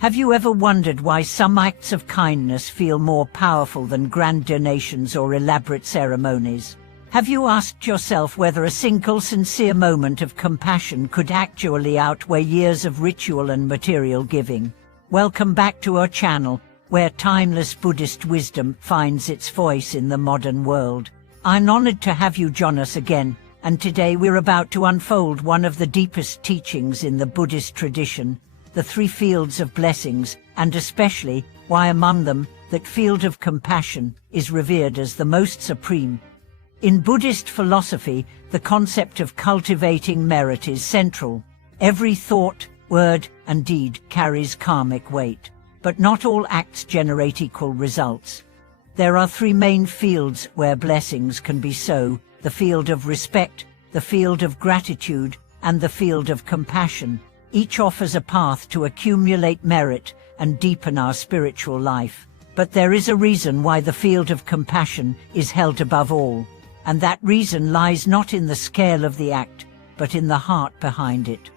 Have you ever wondered why some acts of kindness feel more powerful than grand donations or elaborate ceremonies? Have you asked yourself whether a single sincere moment of compassion could actually outweigh years of ritual and material giving? Welcome back to our channel, where timeless Buddhist wisdom finds its voice in the modern world. I'm honored to have you join us again, and today we're about to unfold one of the deepest teachings in the Buddhist tradition, the three fields of blessings, and especially why among them that field of compassion is revered as the most supreme. In Buddhist philosophy, the concept of cultivating merit is central. Every thought, word, and deed carries karmic weight, but not all acts generate equal results. There are three main fields where blessings can be sown: the field of respect, the field of gratitude, and the field of compassion. Each offers a path to accumulate merit and deepen our spiritual life. But there is a reason why the field of compassion is held above all, and that reason lies not in the scale of the act, but in the heart behind it.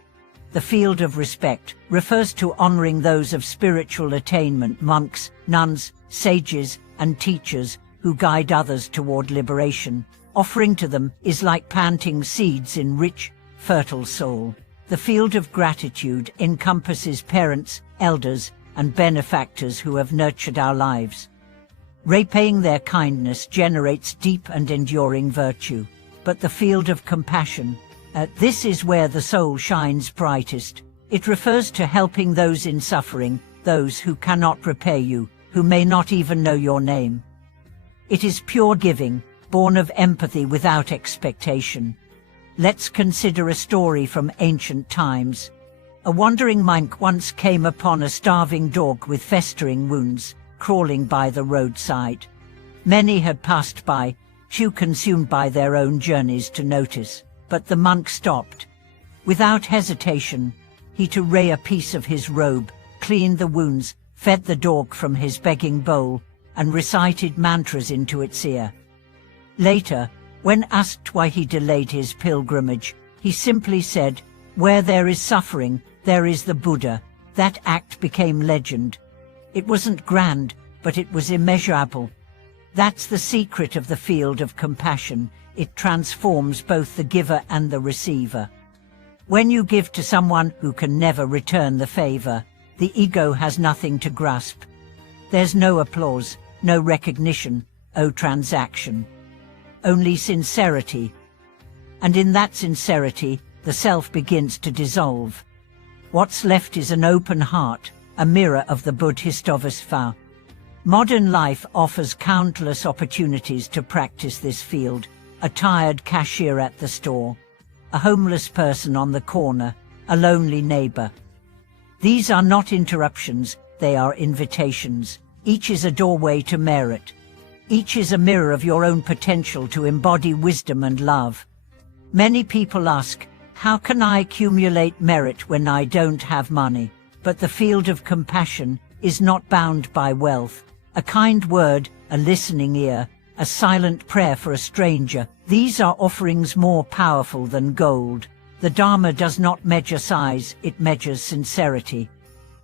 The field of respect refers to honoring those of spiritual attainment: monks, nuns, sages, and teachers who guide others toward liberation. Offering to them is like planting seeds in rich, fertile soil. The field of gratitude encompasses parents, elders, and benefactors who have nurtured our lives. Repaying their kindness generates deep and enduring virtue. But the field of compassion, this is where the soul shines brightest. It refers to helping those in suffering, those who cannot repay you, who may not even know your name. It is pure giving, born of empathy without expectation. Let's consider a story from ancient times. A wandering monk once came upon a starving dog with festering wounds, crawling by the roadside. Many had passed by, too consumed by their own journeys to notice, but the monk stopped. Without hesitation, he tore a piece of his robe, cleaned the wounds, fed the dog from his begging bowl, and recited mantras into its ear. Later, when asked why he delayed his pilgrimage, he simply said, "Where there is suffering, there is the Buddha." That act became legend. It wasn't grand, but it was immeasurable. That's the secret of the field of compassion. It transforms both the giver and the receiver. When you give to someone who can never return the favor, the ego has nothing to grasp. There's no applause, no recognition, no transaction. Only sincerity. And in that sincerity, the self begins to dissolve. What's left is an open heart, a mirror of the Buddhistovesva. Modern life offers countless opportunities to practice this field: a tired cashier at the store, a homeless person on the corner, a lonely neighbor. These are not interruptions, they are invitations. Each is a doorway to merit. Each is a mirror of your own potential to embody wisdom and love. Many people ask, how can I accumulate merit when I don't have money? But the field of compassion is not bound by wealth. A kind word, a listening ear, a silent prayer for a stranger, these are offerings more powerful than gold. The Dharma does not measure size, it measures sincerity.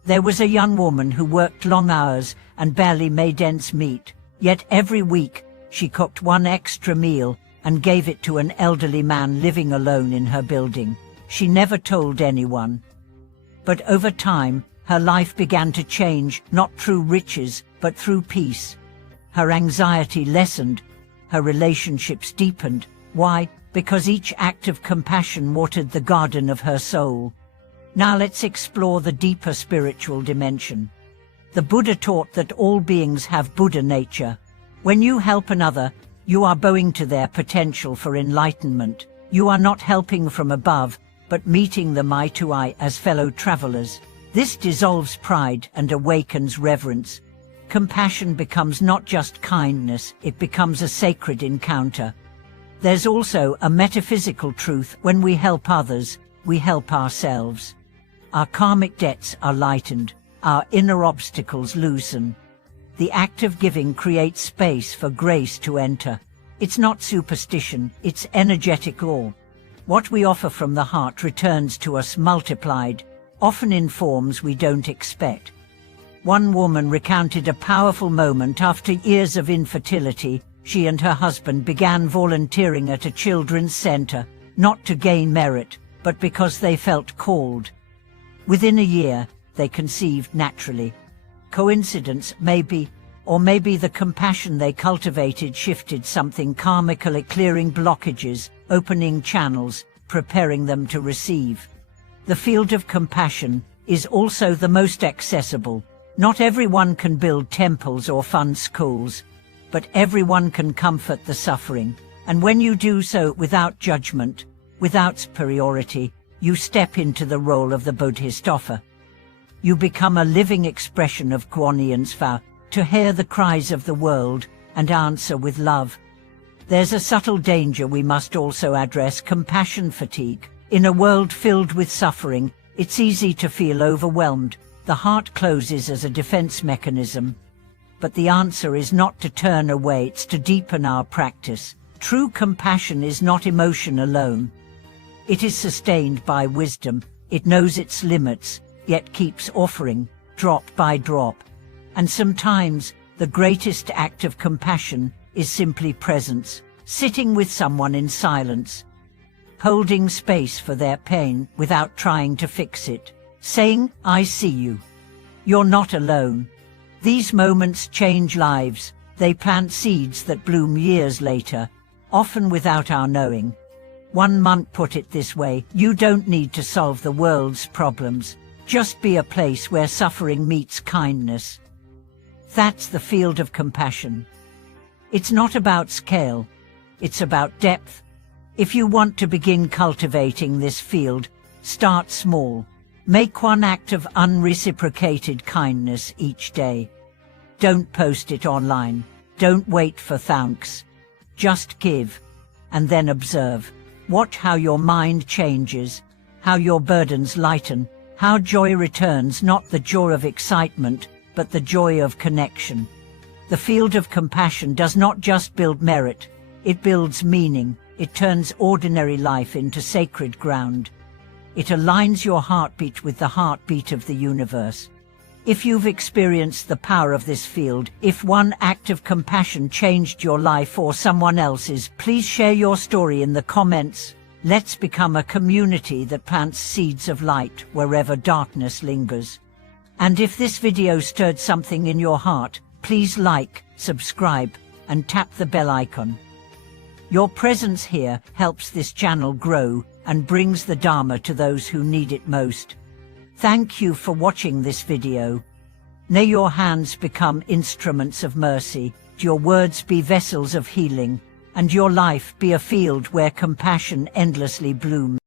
There was a young woman who worked long hours and barely made ends meet, yet every week she cooked one extra meal and gave it to an elderly man living alone in her building. She never told anyone. But over time, her life began to change, not through riches, but through peace. Her anxiety lessened, her relationships deepened. Why? Because each act of compassion watered the garden of her soul. Now let's explore the deeper spiritual dimension. The Buddha taught that all beings have Buddha nature. When you help another, you are bowing to their potential for enlightenment. You are not helping from above, but meeting them eye to eye as fellow travelers. This dissolves pride and awakens reverence. Compassion becomes not just kindness, it becomes a sacred encounter. There's also a metaphysical truth: when we help others, we help ourselves. Our karmic debts are lightened, our inner obstacles loosen. The act of giving creates space for grace to enter. It's not superstition, it's energetic law. What we offer from the heart returns to us multiplied, often in forms we don't expect. One woman recounted a powerful moment after years of infertility. She and her husband began volunteering at a children's center, not to gain merit, but because they felt called. Within a year, they conceived naturally. Coincidence, maybe, or maybe the compassion they cultivated shifted something karmically, clearing blockages, opening channels, preparing them to receive. The field of compassion is also the most accessible. Not everyone can build temples or fund schools, but everyone can comfort the suffering. And when you do so without judgment, without superiority, you step into the role of the Buddhist offer. You become a living expression of Guanyian's vow, to hear the cries of the world and answer with love. There's a subtle danger we must also address: compassion fatigue. In a world filled with suffering, it's easy to feel overwhelmed. The heart closes as a defense mechanism. But the answer is not to turn away, it's to deepen our practice. True compassion is not emotion alone. It is sustained by wisdom. It knows its limits, yet keeps offering, drop by drop. And sometimes, the greatest act of compassion is simply presence, sitting with someone in silence, holding space for their pain without trying to fix it, saying, "I see you. You're not alone." These moments change lives. They plant seeds that bloom years later, often without our knowing. One monk put it this way: you don't need to solve the world's problems. Just be a place where suffering meets kindness. That's the field of compassion. It's not about scale. It's about depth. If you want to begin cultivating this field, start small. Make one act of unreciprocated kindness each day. Don't post it online. Don't wait for thanks. Just give, and then observe. Watch how your mind changes, how your burdens lighten, how joy returns, not the joy of excitement, but the joy of connection. The field of compassion does not just build merit, it builds meaning. It turns ordinary life into sacred ground. It aligns your heartbeat with the heartbeat of the universe. If you've experienced the power of this field, if one act of compassion changed your life or someone else's, please share your story in the comments. Let's become a community that plants seeds of light wherever darkness lingers. And if this video stirred something in your heart, please like, subscribe, and tap the bell icon. Your presence here helps this channel grow and brings the Dharma to those who need it most. Thank you for watching this video. May your hands become instruments of mercy, your words be vessels of healing, and your life be a field where compassion endlessly blooms.